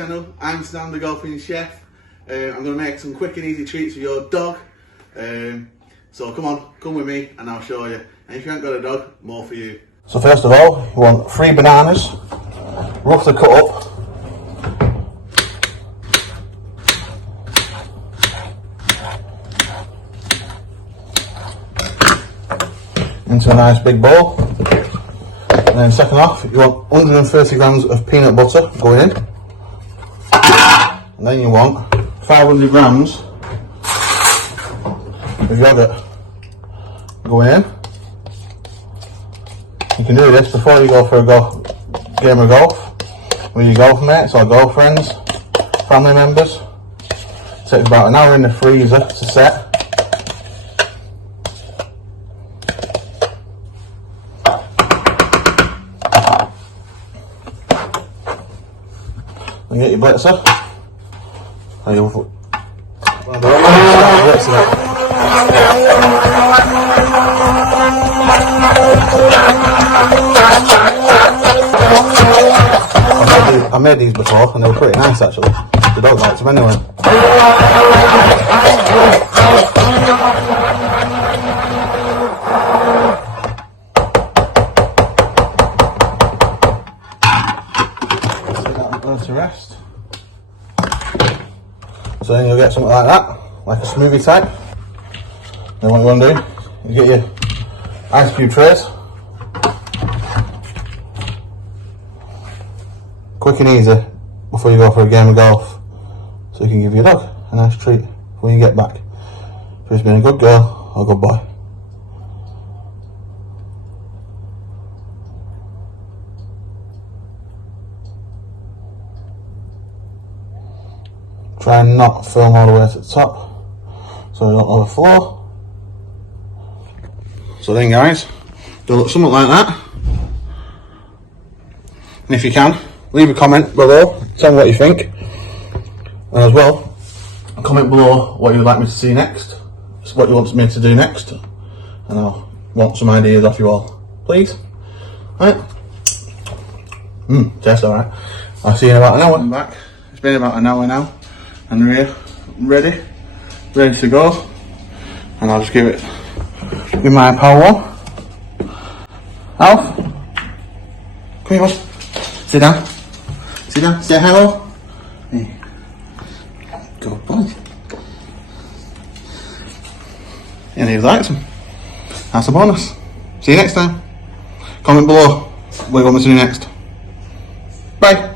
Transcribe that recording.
channel. I'm Stan, the golfing chef. I'm going to make some quick and easy treats for your dog. So come on, come with me and I'll show you. And if you haven't got a dog, more for you. So first of all, you want 3 bananas, roughly cut up. Into a nice big bowl. And then second off, you want 130 grams of peanut butter going in. And then you want 500 grams of yogurt going in. You can do this before you go for a game of golf with your golf mates or girlfriends, family members. It takes about an hour in the freezer to set. And get your blitzer. And you'll blitzer it. I made these before and they were pretty nice actually. The dog likes them anyway. To rest. So then you'll get something like that, like a smoothie type. Then what you want to do is get your ice cube trays. Quick and easy before you go for a game of golf, so you can give your dog a nice treat when you get back. If it's been a good girl or good boy. Try and not film all the way to the top so you don't overflow. So then guys, do look something like that. And if you can, leave a comment below, tell me what you think. And as well, comment below what you'd like me to see next, what you want me to do next. And I'll want some ideas off you all, please. Right? Tastes alright. I'll see you in about an hour. I'm back. It's been about an hour now. And we're here, ready to go. And I'll just give it with my power one. Alf, come here, bud. Sit down. Sit down. Say hello. Hey. Good boy. And he likes them. That's a bonus. See you next time. Comment below what you want me to do next. Bye.